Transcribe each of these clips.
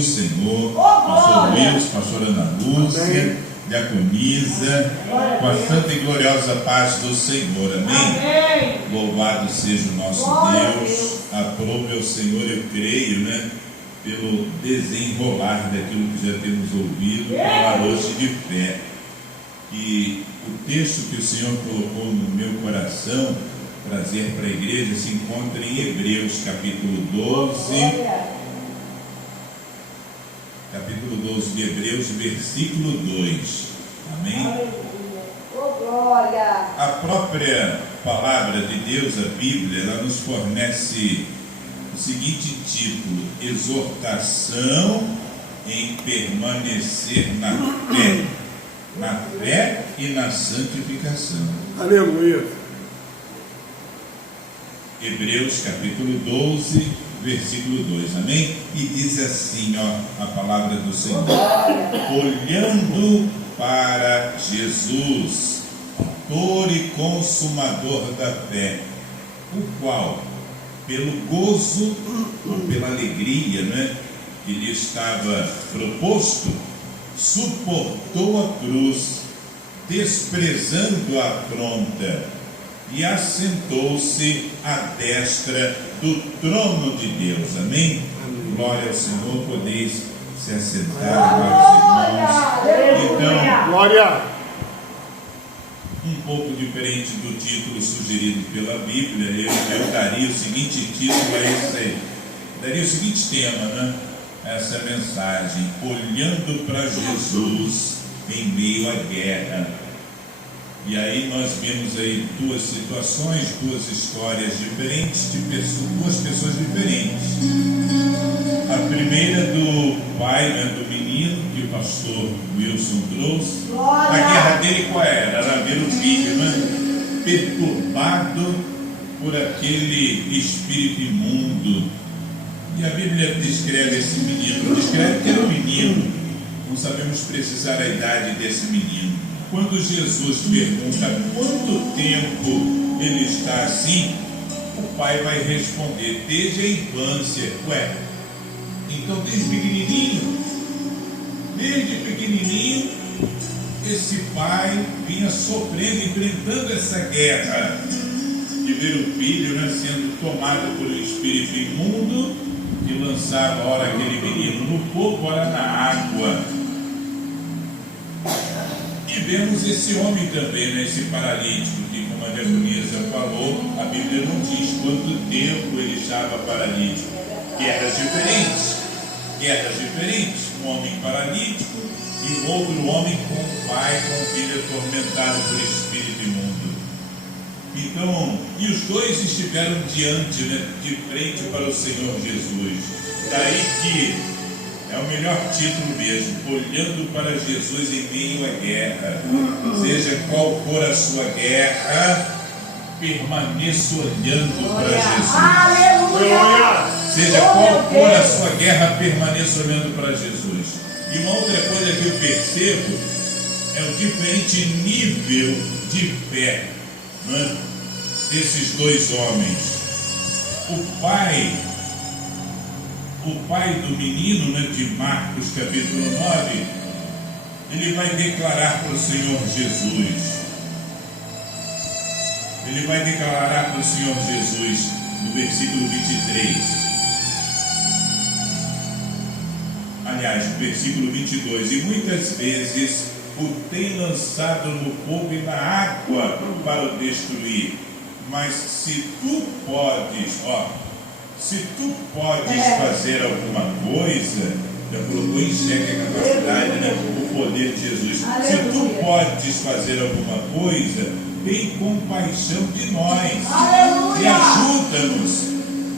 do Senhor, pastor Wilson, pastora Ana Lúcia, diaconisa, com a santa e gloriosa paz do Senhor, amém? Louvado seja o nosso Deus, aprove ao Senhor, eu creio, pelo desenrolar daquilo que já temos ouvido, falar hoje de fé. E o texto que o Senhor colocou no meu coração, trazer para a igreja, se encontra em Hebreus, capítulo 12, de Hebreus, versículo 2, amém? A própria palavra de Deus, a Bíblia, ela nos fornece o seguinte título: exortação em permanecer na fé e na santificação. Aleluia. Hebreus capítulo 12, versículo 2, amém? E diz assim, a palavra do Senhor: olhando para Jesus, autor e consumador da fé, o qual, pelo gozo, pela alegria, que lhe estava proposto, suportou a cruz, desprezando a afronta, e assentou-se à destra do trono de Deus, amém? Glória ao Senhor, podeis se assentar, amados irmãos. Então, glória! Um pouco diferente do título sugerido pela Bíblia, eu daria o seguinte título a esse aí, daria o seguinte tema, essa mensagem: olhando para Jesus em meio à guerra. E aí nós vemos aí duas situações, duas histórias diferentes, de duas pessoas diferentes. A primeira do pai, do menino, que o pastor Wilson trouxe. A guerra dele qual era? Era ver o filho, perturbado por aquele espírito imundo. E a Bíblia descreve esse menino, descreve que era um menino, não sabemos precisar a idade desse menino. Quando Jesus pergunta quanto tempo ele está assim, o pai vai responder: desde a infância. Então desde pequenininho, esse pai vinha sofrendo, enfrentando essa guerra de ver o filho sendo tomado por um espírito imundo, que lançava ora aquele menino no fogo, ora na água. E vemos esse homem também, esse paralítico, que, como a diaconisa falou, a Bíblia não diz quanto tempo ele estava paralítico. Guerras diferentes. Um homem paralítico e um outro homem com um pai, com um filho atormentado por espírito imundo. Então, e os dois estiveram diante, de frente para o Senhor Jesus. Daí que é o melhor título mesmo: olhando para Jesus em meio à guerra. Seja qual for a sua guerra, permaneça olhando para Jesus. Aleluia! Seja qual for a sua guerra, permaneça olhando para Jesus. E uma outra coisa que eu percebo é o diferente nível de fé desses dois homens. O pai do menino, de Marcos capítulo 9, ele vai declarar para o Senhor Jesus. Ele vai declarar para o Senhor Jesus no versículo 23. Aliás, no versículo 22. E muitas vezes o tem lançado no fogo e na água para o destruir. Mas se tu podes, fazer alguma coisa, já colocou em xeque a capacidade, o poder de Jesus. Se tu podes fazer alguma coisa, tem compaixão de nós. E ajuda-nos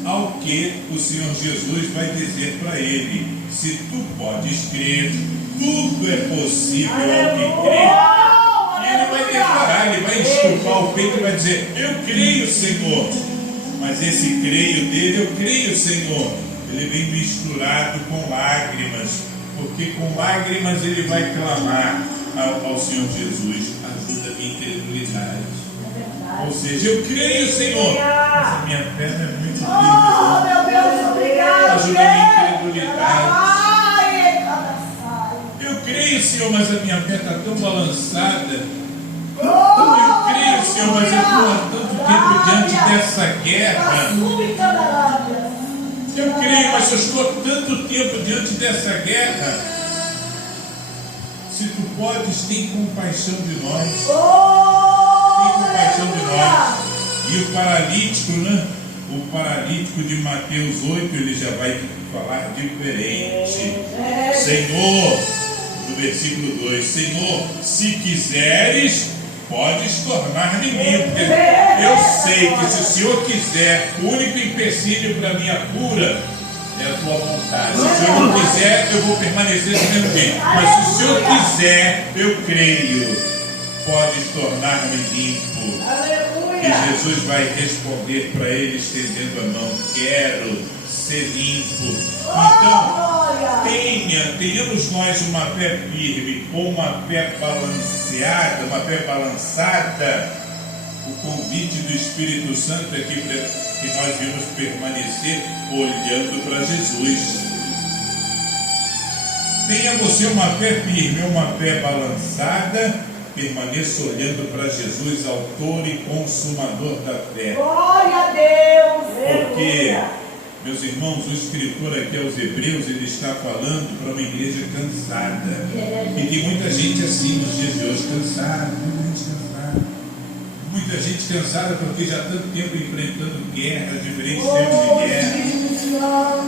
ao que o Senhor Jesus vai dizer para ele: se tu podes crer, tudo é possível ao que crê. E ele vai declarar, ele vai estufar o peito e vai dizer: eu creio, Senhor. Mas esse creio dele, eu creio, Senhor, ele vem misturado com lágrimas, porque com lágrimas ele vai clamar ao Senhor Jesus: ajuda a minha incredulidade. Ou seja, eu creio, Senhor, mas a minha fé não é muito firme. Meu Deus, obrigado. Ajuda a minha incredulidade. Senhor, mas a minha fé está tão balançada. Eu creio, Senhor, mas eu estou há tanto tempo diante dessa guerra. Eu creio, mas eu estou há tanto tempo diante dessa guerra. Se tu podes, tem compaixão de nós. Tem compaixão de nós. E o paralítico, né? O paralítico de Mateus 8, ele já vai falar diferente. Senhor, no versículo 2, Senhor, se quiseres, podes tornar-me limpo. Eu sei que se o Senhor quiser, o único empecilho para a minha cura é a tua vontade. Se o Senhor não quiser, eu vou permanecer do mesmo jeito. Mas se o Senhor quiser, eu creio, podes tornar-me limpo. E Jesus vai responder para ele, estendendo a mão: quero ser limpo. Então, tenhamos nós uma fé firme, ou uma fé balanceada, uma fé balançada. O convite do Espírito Santo aqui para que nós vimos permanecer olhando para Jesus. Tenha você uma fé firme, uma fé balançada. Permaneça olhando para Jesus, autor e consumador da fé. Glória a Deus! Porque, meus irmãos, o escritor aqui aos Hebreus, ele está falando para uma igreja cansada. E tem muita gente assim nos dias de hoje, cansada, muita gente cansada porque já há tanto tempo enfrentando guerras, diferentes tipos de guerra.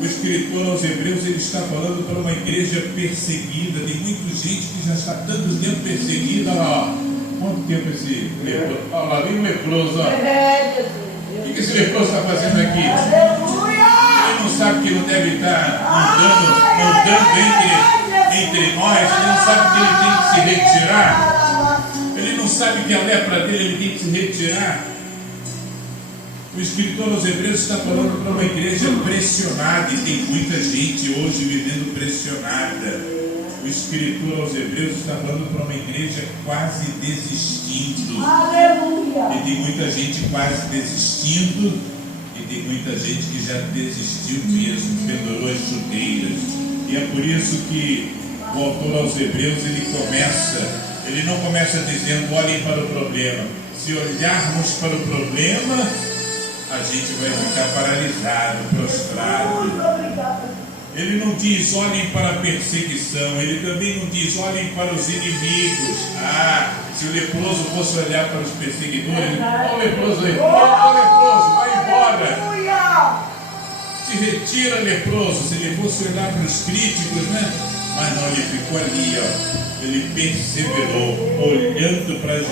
O escritor aos Hebreus, ele está falando para uma igreja perseguida. Tem muita gente que já está há tanto tempo perseguida. Olha lá, quanto tempo esse leproso? Olha lá, vem o leproso. O que esse leproso está fazendo aqui? Ele não sabe que não deve estar andando entre nós. Ele não sabe que ele tem que se retirar. Ele não sabe que a lepra dele ele tem que se retirar. O escritor aos Hebreus está falando para uma igreja pressionada, e tem muita gente hoje vivendo pressionada. O escritor aos Hebreus está falando para uma igreja quase desistindo. Aleluia! E tem muita gente quase desistindo, e tem muita gente que já desistiu mesmo, pendurou as chuteiras. E é por isso que o autor aos Hebreus ele não começa dizendo: olhem para o problema. Se olharmos para o problema, a gente vai ficar paralisado, prostrado. Ele não diz: olhem para a perseguição. Ele também não diz: olhem para os inimigos. Se o leproso fosse olhar para os perseguidores, ele: ó o leproso aí, ó leproso, vai embora. Se retira, leproso. Se ele fosse olhar para os críticos, né? Mas não, ele ficou ali, ó. Ele perseverou, olhando para Jesus.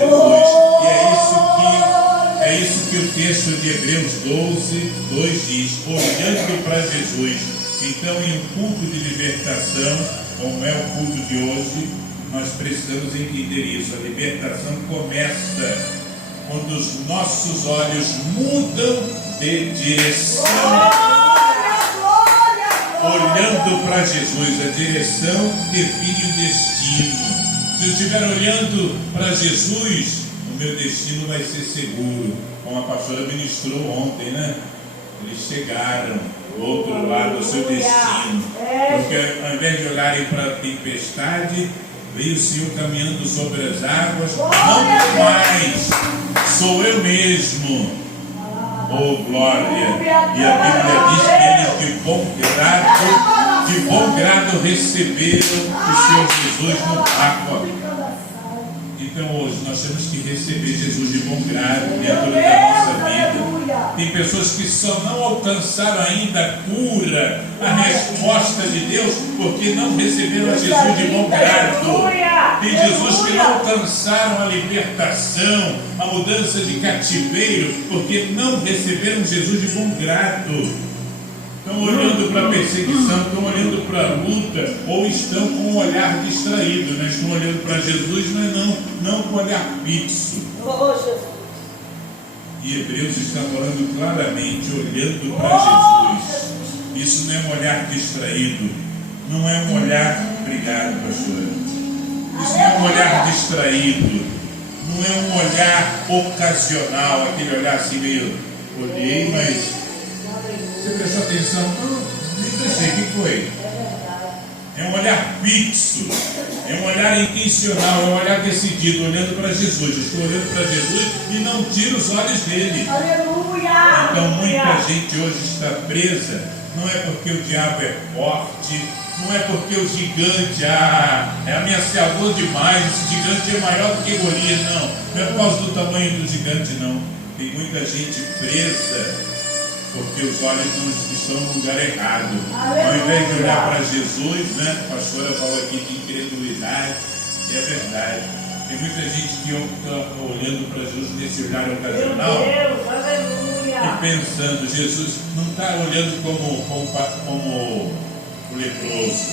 E é isso que o texto de Hebreus 12, 2 diz: olhando para Jesus. Então, em um culto de libertação, como é o culto de hoje, nós precisamos entender isso. A libertação começa quando os nossos olhos mudam de direção. Olhando para Jesus, a direção define o destino. Se eu estiver olhando para Jesus, o meu destino vai ser seguro. Como a pastora ministrou ontem, né? Eles chegaram do outro lado do seu destino. Porque ao invés de olharem para a tempestade, veio o Senhor caminhando sobre as águas. Não mais, sou eu mesmo. Oh, glória! E a Bíblia diz que eles de bom grado receberam o Senhor Jesus no barco. Então hoje nós temos que receber Jesus de bom grado dentro da nossa vida. Tem pessoas que só não alcançaram ainda a cura, a resposta de Deus, porque não receberam a Jesus de bom grado. Tem Jesus que não alcançaram a libertação, a mudança de cativeiro, porque não receberam Jesus de bom grado. Estão olhando para a perseguição, estão olhando para a luta, ou estão com um olhar distraído, né? Estão olhando para Jesus, mas não com um olhar fixo. E Hebreus está falando claramente, olhando para Jesus. Isso não é um olhar distraído, não é um olhar, obrigado, pastora. Isso não é um olhar distraído, não é um olhar ocasional, aquele olhar assim meio, olhei, mas você prestou atenção? Não, nem prestei, o que foi? É um olhar fixo. É um olhar intencional, é um olhar decidido, olhando para Jesus. Estou olhando para Jesus e não tiro os olhos dele. Aleluia. Então muita gente hoje está presa, não é porque o diabo é forte, não é porque o gigante é ameaçador demais, esse gigante é maior do que Golias, não é por causa do tamanho do gigante, não. Tem muita gente presa porque os olhos não estão no lugar errado. Ao invés de olhar para Jesus, né? A pastora falou aqui de incredulidade, e é verdade. Tem muita gente que está olhando para Jesus nesse olhar ocasional e pensando, Jesus não está olhando como o leproso.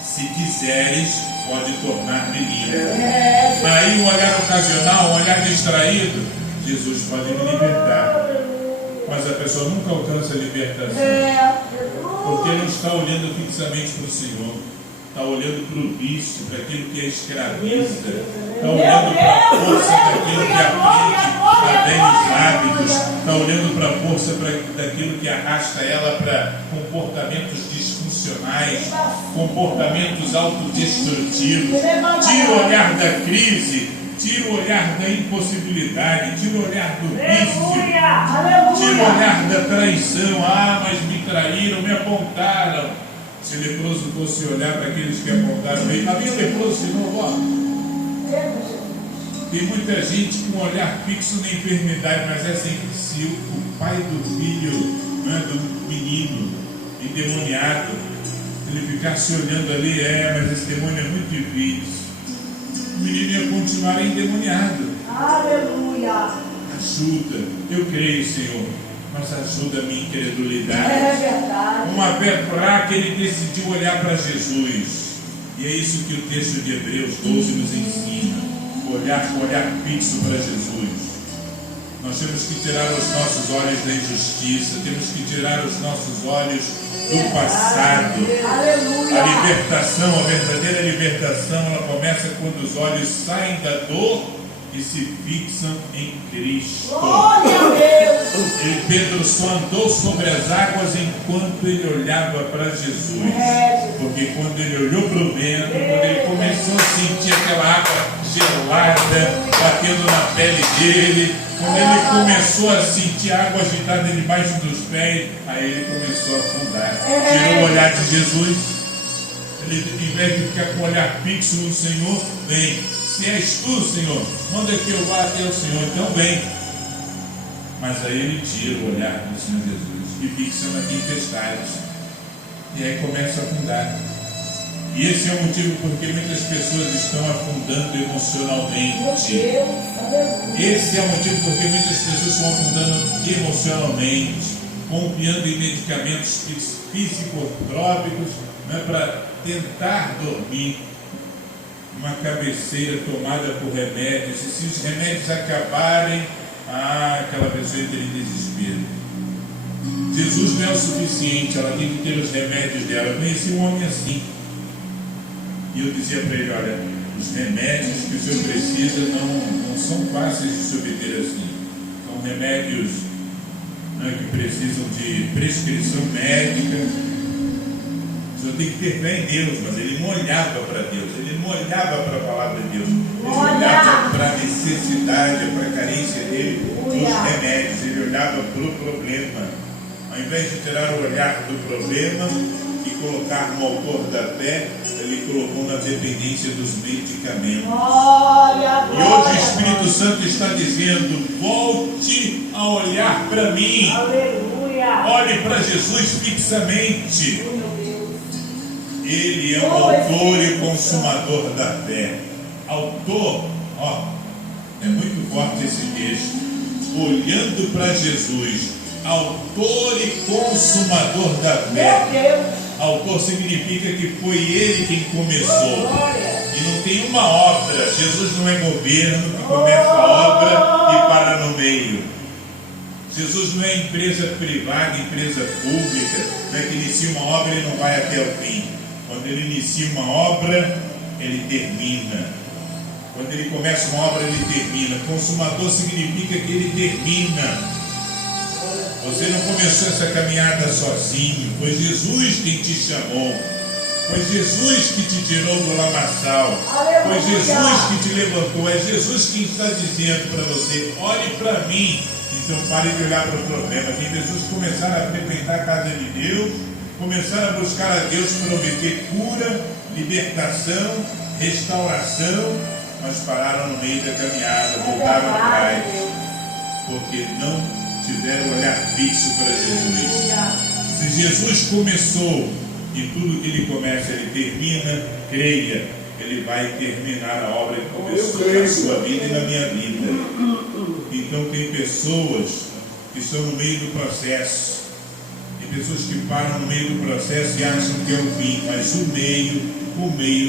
Se quiseres, pode tornar-me limpo. Aí um olhar ocasional, um olhar distraído, Jesus pode me libertar. Mas a pessoa nunca alcança a libertação, porque não está olhando fixamente para o Senhor, está olhando para o vício, para aquilo que é escravista, está olhando para a força daquilo que aprende a velhos hábitos, está olhando para a força daquilo que arrasta ela para comportamentos disfuncionais, comportamentos autodestrutivos. Tira o olhar da crise, tira o olhar da impossibilidade, tira o olhar do vício, tira o olhar da traição. Mas me traíram, me apontaram. Se o leproso fosse olhar para aqueles que apontaram ele, havia leproso de novo, Tem muita gente com um olhar fixo na enfermidade, mas é sempre se o pai do filho, do menino endemoniado, ele ficasse olhando ali, mas esse demônio é muito difícil. O menino ia continuar endemoniado. Aleluia. Ajuda, eu creio, Senhor, mas ajuda a minha incredulidade. É verdade. Uma fé fraca, ele decidiu olhar para Jesus. E é isso que o texto de Hebreus 12 nos ensina. Olhar fixo para Jesus. Nós temos que tirar os nossos olhos da injustiça, temos que tirar os nossos olhos do passado. Aleluia. A libertação, a verdadeira libertação, ela começa quando os olhos saem da dor e se fixam em Cristo. Glória a Deus. Pedro só andou sobre as águas enquanto ele olhava para Jesus. Porque quando ele olhou para o vento, quando ele começou a sentir aquela água gelada batendo na pele dele, quando ele começou a sentir a água agitada debaixo dos pés, aí ele começou a afundar. Tirou o olhar de Jesus. Ele, em vez de ficar com o olhar fixo no Senhor, vem. Se és tu, Senhor, manda que eu vá até o Senhor, então vem. Mas aí ele tira o olhar do Senhor Jesus e fixa na tempestade. E aí começa a afundar. E esse é o motivo porque muitas pessoas estão afundando emocionalmente. Esse é o motivo porque muitas pessoas estão afundando emocionalmente, confiando em medicamentos psicotrópicos, para tentar dormir. Uma cabeceira tomada por remédios, e se os remédios acabarem, aquela pessoa entra em desespero. Jesus não é o suficiente, ela tem que ter os remédios dela. Eu conheci um homem assim, e eu dizia para ele: olha, os remédios que o senhor precisa não são fáceis de se obter assim. São remédios que precisam de prescrição médica. O senhor tem que ter fé em Deus, mas ele não olhava para Deus, ele não olhava para a palavra de Deus, ele olhava para a necessidade, para a carência dele dos remédios, ele olhava para o problema. Ao invés de tirar o olhar do problema e colocar no autor da fé, ele colocou na dependência dos medicamentos. E hoje o Espírito Santo está dizendo: volte a olhar para mim. Aleluia. Olhe para Jesus fixamente. Ele é o autor e o consumador da fé. Autor, é muito forte esse texto. Olhando para Jesus, autor e consumador da fé. Autor significa que foi ele quem começou. E não tem uma obra. Jesus não é governo que começa a obra e para no meio. Jesus não é empresa privada, empresa pública, que inicia uma obra e não vai até o fim. Quando ele inicia uma obra, ele termina. Quando ele começa uma obra, ele termina. Consumador significa que ele termina. Você não começou essa caminhada sozinho. Foi Jesus quem te chamou. Foi Jesus que te tirou do lamaçal. Foi Jesus que te levantou. É Jesus quem está dizendo para você: olhe para mim. Então pare de olhar para o problema. Tem pessoas que começaram a frequentar a casa de Deus, começaram a buscar a Deus para obter cura, libertação, restauração, mas pararam no meio da caminhada, voltaram atrás, porque não tiveram olhar fixo para Jesus. Se Jesus começou e tudo que ele começa, ele termina, creia, ele vai terminar a obra que começou na sua vida e na minha vida. Então tem pessoas que estão no meio do processo, tem pessoas que param no meio do processo e acham que é o fim, mas o meio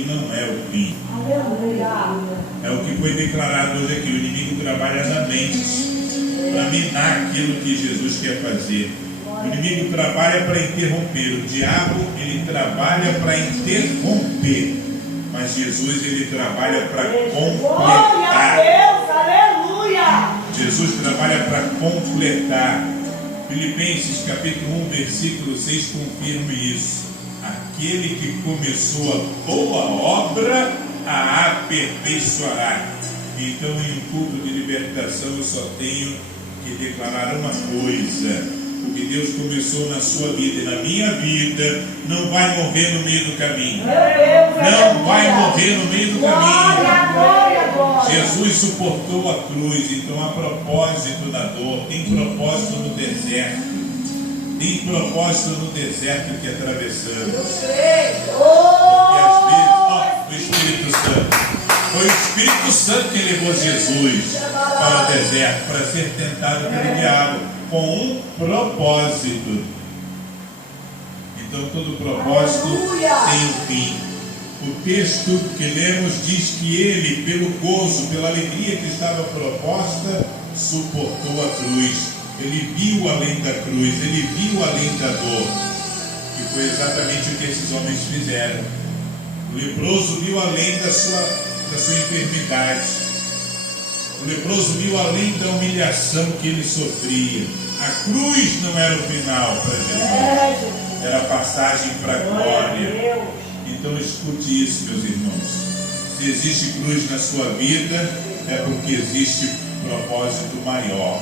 não é o fim. É o que foi declarado hoje aqui: o inimigo trabalha na mente para minar aquilo que Jesus quer fazer. O inimigo trabalha para interromper. O diabo, ele trabalha para interromper, mas Jesus, ele trabalha para completar. Jesus trabalha para completar. Filipenses capítulo 1, versículo 6 confirma isso. Aquele que começou a boa obra a aperfeiçoará. Então, em um culto de libertação, eu só tenho que declarar uma coisa: o que Deus começou na sua vida e na minha vida não vai morrer no meio do caminho. Não vai morrer no meio do caminho. Jesus suportou a cruz, então há propósito na dor, tem propósito no deserto. Tem propósito no deserto que atravessamos. Porque às vezes, o Espírito Santo. Foi o Espírito Santo que levou Jesus para o deserto, para ser tentado pelo diabo, com um propósito. Então todo propósito tem um fim. O texto que lemos diz que ele, pelo gozo, pela alegria que estava proposta, suportou a cruz. Ele viu além da cruz, ele viu além da dor. E foi exatamente o que esses homens fizeram. O leproso viu além da sua enfermidade. O leproso viu além da humilhação que ele sofria. A cruz não era o final para Jesus, era a passagem para a glória. Então escute isso, meus irmãos. Se existe cruz na sua vida, é porque existe propósito maior.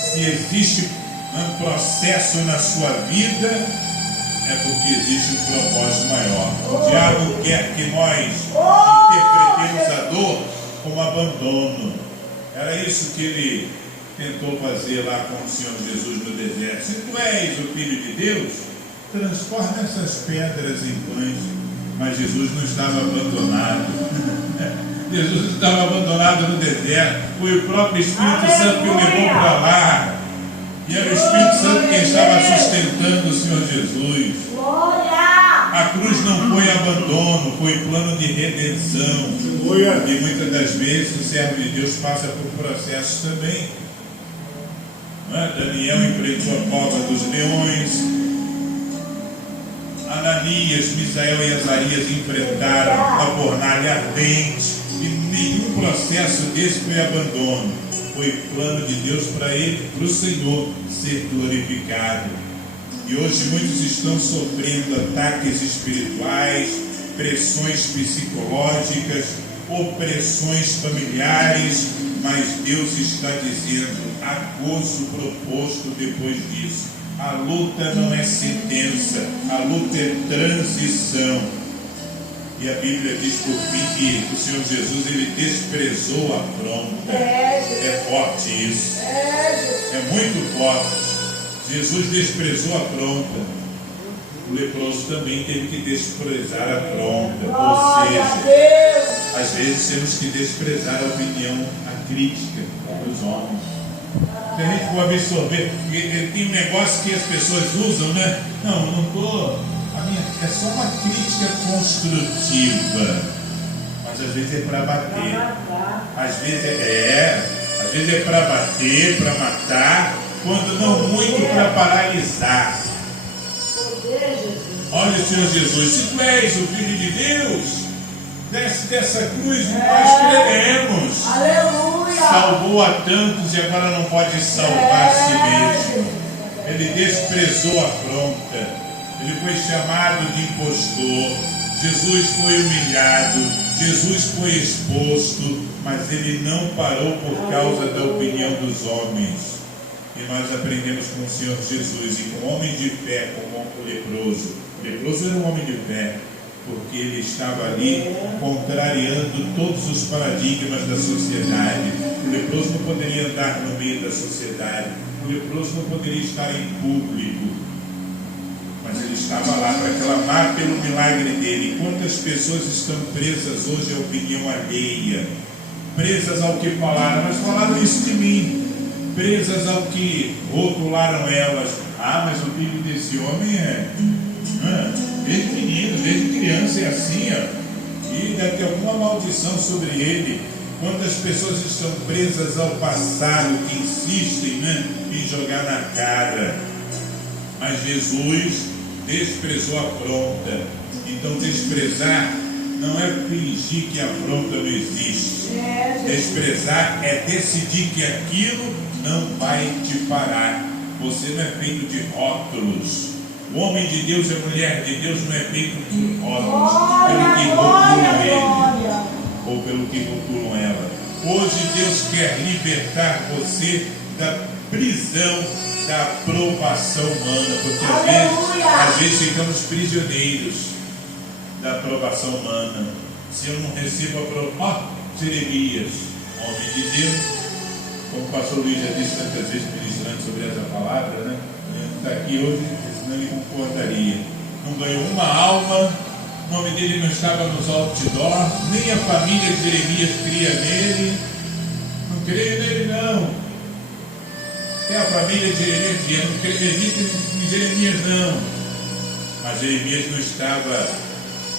Se existe um processo na sua vida, é porque existe um propósito maior. O diabo quer que nós interpretemos a dor como abandono. Era isso que ele tentou fazer lá com o Senhor Jesus no deserto. Se tu és o Filho de Deus, transforma essas pedras em pães. Mas Jesus não estava abandonado. Jesus estava abandonado no deserto. Foi o próprio Espírito Santo que o levou para lá. E era o Espírito Santo quem estava sustentando o Senhor Jesus. A cruz não foi abandono, foi plano de redenção. E muitas das vezes o servo de Deus passa por processos também. Daniel enfrentou a cova dos leões. Ananias, Misael e Azarias enfrentaram a fornalha ardente. E nenhum processo desse foi abandono. Foi plano de Deus para ele, para o Senhor ser glorificado. E hoje muitos estão sofrendo ataques espirituais, pressões psicológicas, opressões familiares, mas Deus está dizendo: há gozo proposto depois disso. A luta não é sentença, a luta é transição. E a Bíblia diz por fim que o Senhor Jesus, ele desprezou a afronta. É forte isso. É muito forte. Jesus desprezou a afronta. O leproso também teve que desprezar a afronta. Ou seja, às vezes temos que desprezar a opinião, a crítica dos homens. Se a gente for absorver, tem um negócio que as pessoas usam, né? Não estou. É só uma crítica construtiva. Mas às vezes é para bater. Às vezes é para bater, para matar, quando não muito para paralisar. Olha o Senhor Jesus, se tu és o Filho de Deus, desce dessa cruz e nós creremos. Aleluia. Salvou a tantos e agora não pode salvar a si mesmo. Ele desprezou a afronta. Ele foi chamado de impostor. Jesus foi humilhado, Jesus foi exposto, mas ele não parou por causa da opinião dos homens. E nós aprendemos com o Senhor Jesus e com o homem de fé, como o leproso. O leproso era um homem de fé, porque ele estava ali contrariando todos os paradigmas da sociedade. O leproso não poderia andar no meio da sociedade, o leproso não poderia estar em público, mas ele estava lá para clamar pelo milagre dele. Quantas pessoas estão presas hoje à opinião alheia, presas ao que falaram, mas falaram isso de mim, presas ao que rotularam elas. Mas o filho desse homem desde menino, desde criança é assim, e deve ter alguma maldição sobre ele. Quantas pessoas estão presas ao passado, que insistem em jogar na cara. Mas Jesus desprezou a afronta. Então desprezar não é fingir que a afronta não existe. Desprezar é decidir que aquilo não vai te parar. Você não é feito de rótulos. O homem de Deus e a mulher de Deus não é feito por rótulos, pelo que rotulam ele ou pelo que rotulam ela. Hoje Deus quer libertar você da prisão da aprovação humana, porque às vezes ficamos prisioneiros da aprovação humana. Se eu não recebo a aprovação, Jeremias, homem de Deus, como o pastor Luiz já disse tantas vezes ministrando sobre essa palavra, ele está aqui hoje, senão ele concordaria. Não ganhou uma alma, o nome dele não estava nos outdoors, nem a família de Jeremias cria nele. Não creio nele, não. Tem a família de Jeremias dizendo, não acredito em Jeremias, não. Mas Jeremias não estava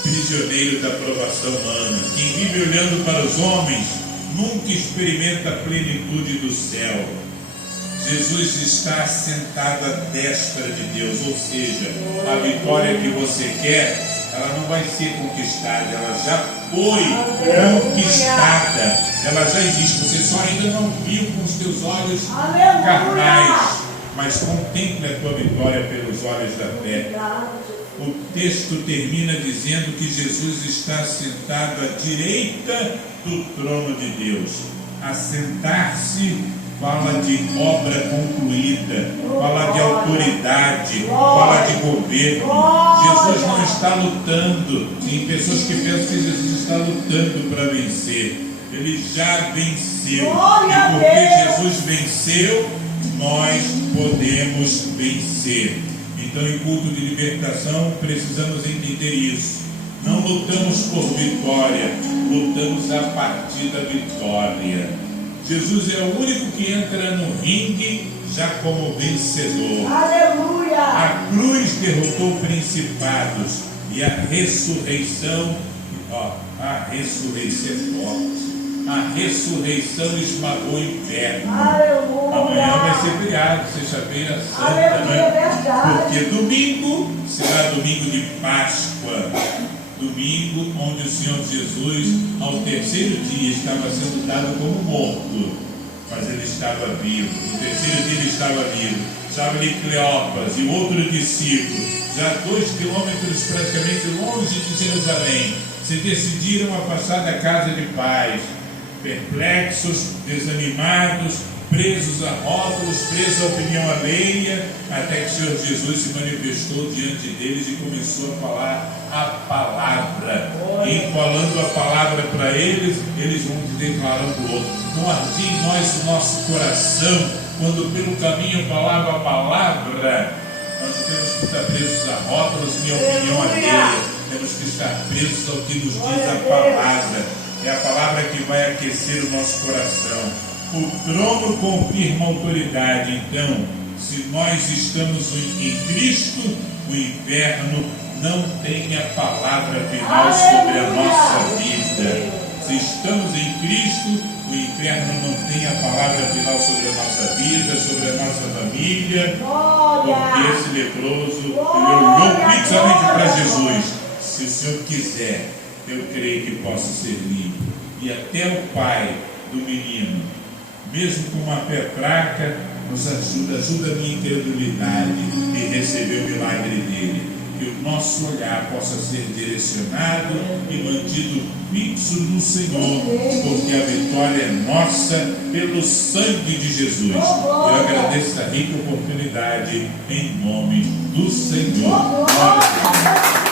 prisioneiro da aprovação humana. Quem vive olhando para os homens nunca experimenta a plenitude do céu. Jesus está sentado à destra de Deus, ou seja, a vitória que você quer, ela não vai ser conquistada, ela já foi conquistada, ela já existe. Você só ainda não viu com os teus olhos carnais, mas contemple a tua vitória pelos olhos da fé. O texto termina dizendo que Jesus está sentado à direita do trono de Deus. Assentar-se fala de obra concluída, fala de autoridade, fala de governo. Jesus não está lutando. Tem pessoas que pensam que Jesus está lutando para vencer. Ele já venceu. E porque Jesus venceu, nós podemos vencer. Então, em culto de libertação, precisamos entender isso. Não lutamos por vitória, lutamos a partir da vitória. Jesus é o único que entra no ringue já como vencedor. Aleluia! A cruz derrotou principados e a ressurreição, a ressurreição é forte. A ressurreição esmagou o inferno. Aleluia! Amanhã vai ser feriado, sexta-feira santa, Aleluia, verdade. Porque domingo será domingo de Páscoa. Domingo onde o Senhor Jesus, ao terceiro dia, estava sendo dado como morto, mas ele estava vivo. No terceiro dia ele estava vivo. Estava ali Cleopas e outro discípulo, já 2 quilômetros praticamente longe de Jerusalém, se decidiram a passar da casa de paz, perplexos, desanimados, presos a rótulos, presos à opinião alheia, até que o Senhor Jesus se manifestou diante deles e começou a falar a palavra. E falando a palavra para eles, eles vão declarando o outro. Não ardia em nós o nosso coração, quando pelo caminho falava a palavra. Nós não temos que estar presos a rótulos nem a opinião alheia. Temos que estar presos ao que nos diz a palavra. É a palavra que vai aquecer o nosso coração. O trono confirma a autoridade. Então, se nós estamos em Cristo, o inferno não tem a palavra final sobre a nossa vida. Se estamos em Cristo, o inferno não tem a palavra final sobre a nossa vida, sobre a nossa família. Porque esse leproso, ele olhou fixamente para Jesus. Se o Senhor quiser, eu creio que posso ser limpo. E até o pai do menino, mesmo com uma fé fraca, nos ajuda a minha incredulidade e receber o milagre dele. que o nosso olhar possa ser direcionado e mantido fixo no Senhor, porque a vitória é nossa pelo sangue de Jesus. Eu agradeço essa rica oportunidade em nome do Senhor. Glória a Deus.